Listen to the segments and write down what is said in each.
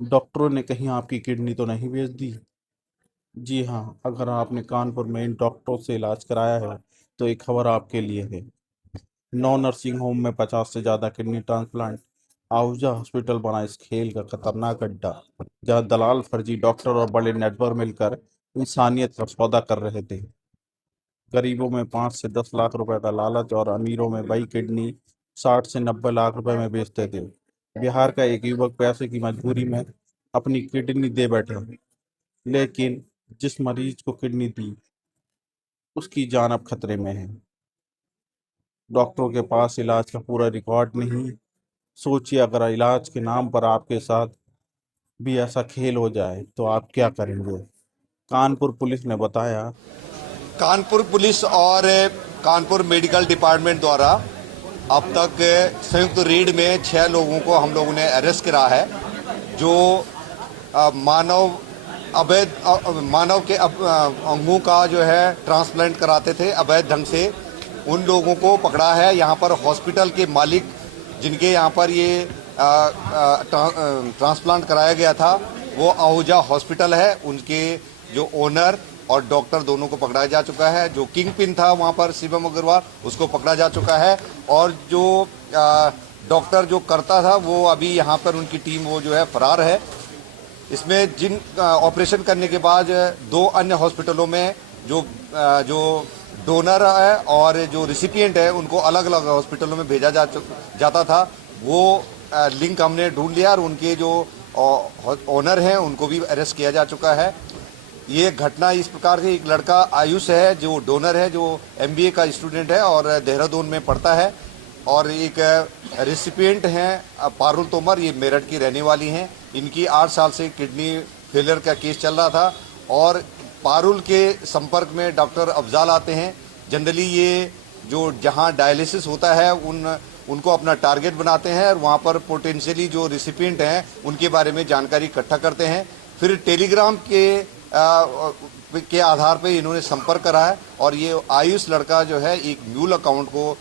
डॉक्टरों ने कहीं आपकी किडनी तो नहीं बेच दी? जी हाँ, अगर आपने कानपुर में इन डॉक्टरों से इलाज कराया है तो एक खबर आपके लिए है। 9 नर्सिंग होम में 50 से ज्यादा किडनी ट्रांसप्लांट। आहूजा हॉस्पिटल बना इस खेल का खतरनाक अड्डा, जहां दलाल, फर्जी डॉक्टर और बड़े नेटवर्क मिलकर इंसानियत का सौदा कर रहे थे। गरीबों में 5 से 10 लाख रुपए का लालच और अमीरों में वही किडनी 60 से 90 लाख रुपए में बेचते थे। बिहार का एक युवक पैसे की मजबूरी में अपनी किडनी दे बैठे, लेकिन जिस मरीज को किडनी दी उसकी जान अब खतरे में है। डॉक्टरों के पास इलाज का पूरा रिकॉर्ड नहीं। सोचिए, अगर इलाज के नाम पर आपके साथ भी ऐसा खेल हो जाए तो आप क्या करेंगे? कानपुर पुलिस ने बताया। कानपुर पुलिस और कानपुर मेडिकल डिपार्टमेंट द्वारा अब तक संयुक्त रेड में 6 लोगों को हम लोगों ने अरेस्ट करा है, जो मानव अवैध मानव के अंगों का जो है ट्रांसप्लांट कराते थे अवैध ढंग से। उन लोगों को पकड़ा है। यहाँ पर हॉस्पिटल के मालिक, जिनके यहाँ पर ये ट्रांसप्लांट कराया गया था, वो आहूजा हॉस्पिटल है। उनके जो ओनर और डॉक्टर दोनों को पकड़ा जा चुका है। जो किंग पिन था वहाँ पर शिवम अग्रवाल, उसको पकड़ा जा चुका है। और जो डॉक्टर जो करता था वो अभी यहाँ पर उनकी टीम वो जो है फरार है। इसमें जिन ऑपरेशन करने के बाद 2 अन्य हॉस्पिटलों में जो जो डोनर है और जो रिसिपिएंट है उनको अलग अलग हॉस्पिटलों में भेजा जाता था, वो लिंक हमने ढूंढ लिया और उनके जो ओनर हैं उनको भी अरेस्ट किया जा चुका है। ये घटना इस प्रकार से, एक लड़का आयुष है जो डोनर है, जो एमबीए का स्टूडेंट है और देहरादून में पढ़ता है, और एक रेसिपिएंट हैं पारुल तोमर, ये मेरठ की रहने वाली हैं। इनकी 8 साल से किडनी फेलियर का केस चल रहा था और पारुल के संपर्क में डॉक्टर अफजाल आते हैं। जनरली ये जो जहां डायलिसिस होता है उनको अपना टारगेट बनाते हैं और वहां पर पोटेंशियली जो रिसिपिएंट हैं उनके बारे में जानकारी इकट्ठा करते हैं। फिर टेलीग्राम के आधार पर इन्होंने संपर्क करा है और ये आयुष लड़का जो है एक म्यूल अकाउंट को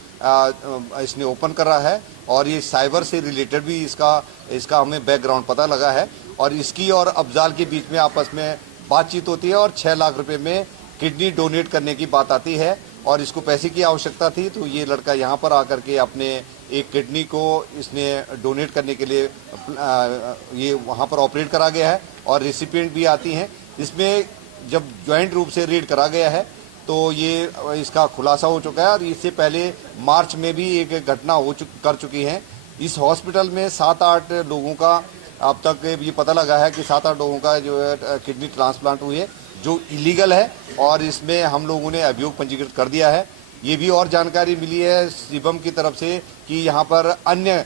इसने ओपन करा है और ये साइबर से रिलेटेड भी इसका हमें बैकग्राउंड पता लगा है। और इसकी और अफजाल के बीच में आपस में बातचीत होती है और 6 लाख रुपए में किडनी डोनेट करने की बात आती है और इसको पैसे की आवश्यकता थी। तो ये लड़का यहाँ पर आकर के अपने एक किडनी को इसने डोनेट करने के लिए ये वहाँ पर ऑपरेट करा गया है और रेसिपिएंट भी आती हैं। इसमें जब ज्वाइंट रूप से रेड करा गया है तो ये इसका खुलासा हो चुका है। और इससे पहले मार्च में भी एक घटना कर चुकी है। इस हॉस्पिटल में 7-8 लोगों का अब तक ये पता लगा है कि 7-8 लोगों का जो है किडनी ट्रांसप्लांट हुई है, जो इलीगल है, और इसमें हम लोगों ने अभियोग पंजीकृत कर दिया है। ये भी और जानकारी मिली है शिवम की तरफ से कि यहाँ पर अन्य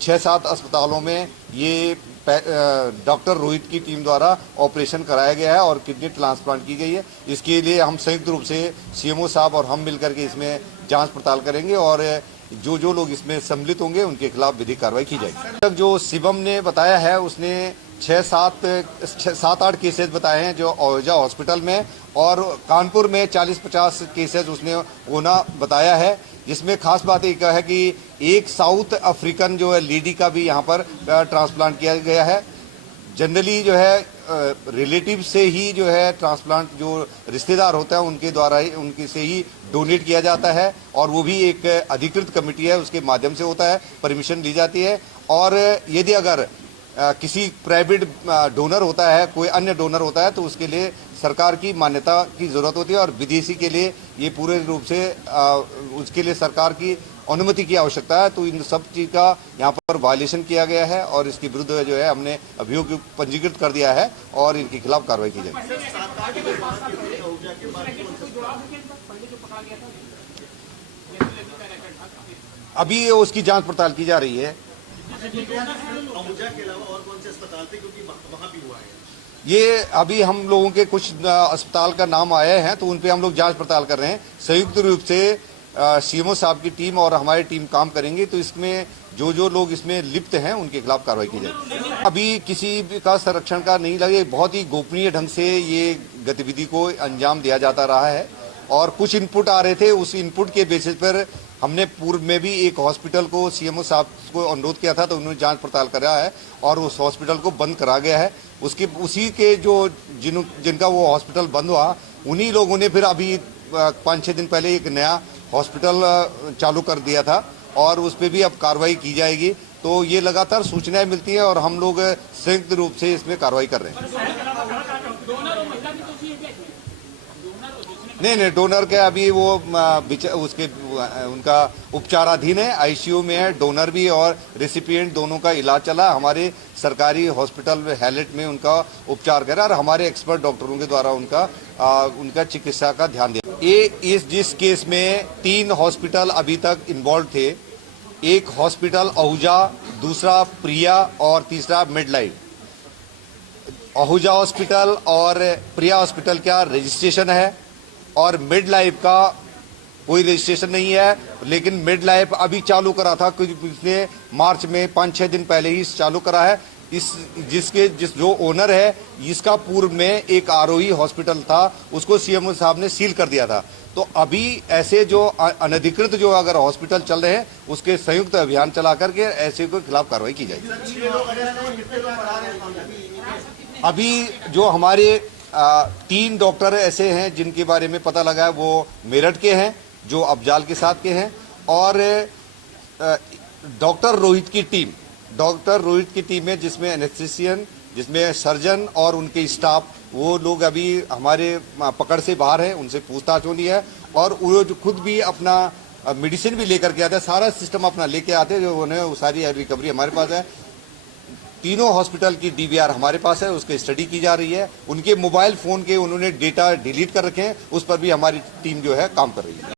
6-7 अस्पतालों में ये डॉक्टर रोहित की टीम द्वारा ऑपरेशन कराया गया है और किडनी ट्रांसप्लांट की गई है। इसके लिए हम संयुक्त रूप से सीएमओ साहब और हम मिलकर के इसमें जांच पड़ताल करेंगे और जो लोग इसमें सम्मिलित होंगे उनके खिलाफ विधिक कार्रवाई की जाएगी। तक जो शिवम ने बताया है उसने 7-8 केसेस बताए हैं जो आहूजा हॉस्पिटल में, और कानपुर में 40-50 केसेस उसने होना बताया है। जिसमें खास बात एक है कि एक साउथ अफ्रीकन जो है लेडी का भी यहाँ पर ट्रांसप्लांट किया गया है। जनरली जो है रिलेटिव से ही जो है ट्रांसप्लांट, जो रिश्तेदार होता है उनके द्वारा ही, उनके से ही डोनेट किया जाता है और वो भी एक अधिकृत कमेटी है उसके माध्यम से होता है, परमिशन ली जाती है। और यदि अगर किसी प्राइवेट डोनर होता है, कोई अन्य डोनर होता है, तो उसके लिए सरकार की मान्यता की जरूरत होती है और विदेशी के लिए ये पूरे रूप से उसके लिए सरकार की अनुमति की आवश्यकता है। तो इन सब चीज का यहाँ पर वायलेशन किया गया है और इसके विरुद्ध जो है हमने अभियोग पंजीकृत कर दिया है और इनके खिलाफ कार्रवाई की जाएगी। अभी उसकी जांच पड़ताल की जा रही है। ये अभी हम लोगों के कुछ अस्पताल का नाम आए हैं तो उन पे हम लोग जांच पड़ताल कर रहे हैं। संयुक्त रूप से सीएमओ साहब की टीम और हमारी टीम काम करेंगे, तो इसमें जो लोग इसमें लिप्त हैं उनके खिलाफ कार्रवाई की जाएगी। अभी किसी का संरक्षण का नहीं लगे, बहुत ही गोपनीय ढंग से ये गतिविधि को अंजाम दिया जाता रहा है और कुछ इनपुट आ रहे थे, उस इनपुट के बेसिस पर हमने पूर्व में भी एक हॉस्पिटल को सीएमओ साहब को अनुरोध किया था, तो उन्होंने जांच पड़ताल करा है और उस हॉस्पिटल को बंद करा गया है। उसी के जो जिनका वो हॉस्पिटल बंद हुआ, उन्हीं लोगों ने फिर अभी 5-6 दिन पहले एक नया हॉस्पिटल चालू कर दिया था और उस पर भी अब कार्रवाई की जाएगी। तो ये लगातार सूचनाएं मिलती हैं और हम लोग संयुक्त रूप से इसमें कार्रवाई कर रहे हैं। नहीं, डोनर के अभी वो उनका उपचाराधीन है, आईसीयू में है। डोनर भी और रेसिपिएंट दोनों का इलाज चला। हमारे सरकारी हॉस्पिटल हैलेट में उनका उपचार करा और हमारे एक्सपर्ट डॉक्टरों के द्वारा उनका चिकित्सा का ध्यान दिया। जिस केस में 3 हॉस्पिटल अभी तक इन्वॉल्व थे, एक हॉस्पिटल आहूजा, दूसरा प्रिया और तीसरा मिडलाइफ। आहूजा हॉस्पिटल और प्रिया हॉस्पिटल का रजिस्ट्रेशन है और मिड लाइफ का कोई रजिस्ट्रेशन नहीं है, लेकिन मिड लाइफ अभी चालू करा था, कुछ पिछले मार्च में 5-6 दिन पहले ही चालू करा है। जो ओनर है, इसका पूर्व में एक आरोही हॉस्पिटल था, उसको सीएमओ साहब ने सील कर दिया था। तो अभी ऐसे जो अनधिकृत जो अगर हॉस्पिटल चल रहे हैं, उसके संयुक्त अभियान चला करके ऐसे के खिलाफ कार्रवाई की जाएगी। अभी जो हमारे 3 डॉक्टर ऐसे हैं जिनके बारे में पता लगा है, वो मेरठ के हैं, जो अफजाल के साथ के हैं, और डॉक्टर रोहित की टीम है, जिसमें एनेस्थीसियन, जिसमें सर्जन और उनके स्टाफ, वो लोग अभी हमारे पकड़ से बाहर हैं, उनसे पूछताछ होनी है। और वो जो खुद भी अपना मेडिसिन भी लेकर के आते हैं, सारा सिस्टम अपना लेके आते हैं, जो उन्हें सारी रिकवरी हमारे पास है। तीनों हॉस्पिटल की डीवीआर हमारे पास है, उसकी स्टडी की जा रही है। उनके मोबाइल फोन के उन्होंने डेटा डिलीट कर रखे हैं, उस पर भी हमारी टीम जो है काम कर रही है।